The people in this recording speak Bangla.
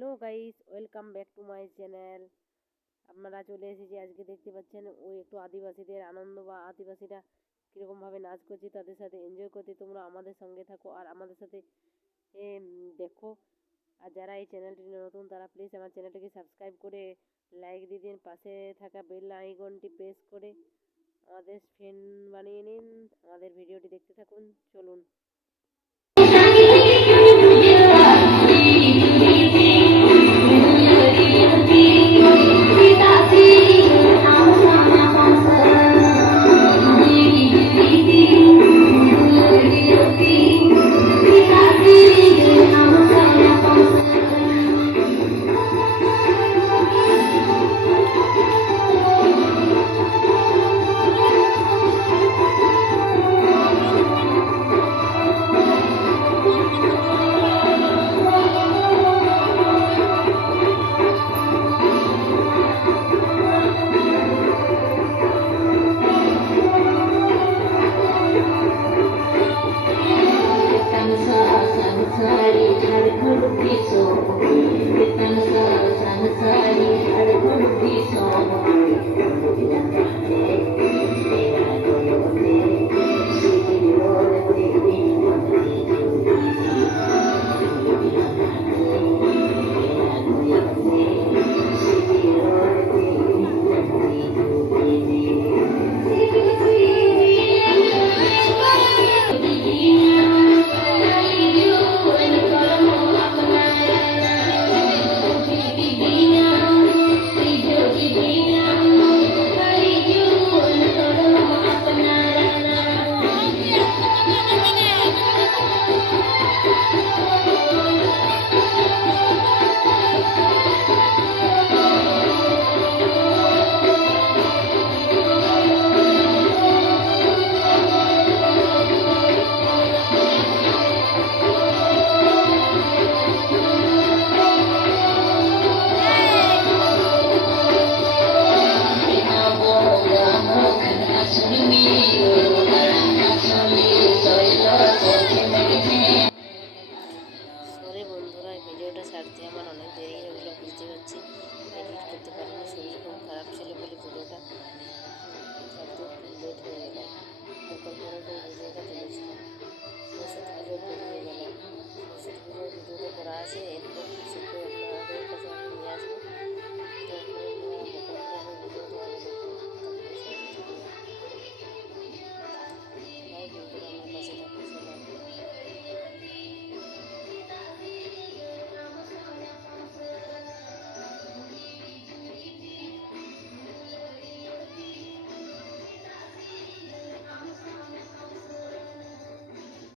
Hello guys, welcome back to my channel. আপনারা চলে এসেছি, আজকে দেখতে পাচ্ছেন ওই একটু আদিবাসীদের আনন্দ বা আদিবাসীরা কীরকমভাবে নাচ করছে তাদের সাথে এনজয় করতে। তোমরা আমাদের সঙ্গে থাকো আর আমাদের সাথে দেখো। আর যারা এই চ্যানেলটি নতুন তারা প্লিজ আমার চ্যানেলটিকে সাবস্ক্রাইব করে লাইক দিয়ে দিন, পাশে থাকা বেল আইকনটি প্রেস করে আমাদের ফ্রেন্ড বানিয়ে নিন। আমাদের ভিডিওটি দেখতে থাকুন, চলুন। সরি বন্ধুরা, ভিডিওটা ছাড়তে আমার অনেক দেরি হয়ে গেলো, বুঝতে পারছি। এডিট করতে পারিনি, শরীর খুব খারাপ ছিল বলে ভিডিওটা ছাড়তে একটু লেট হয়ে গেল। পরে ভিডিওটা তুলেছিলাম, সরস্বতী পুজোর বেরিয়ে গেল। সরস্বতী পুজোর ভিডিওটা করা আছে,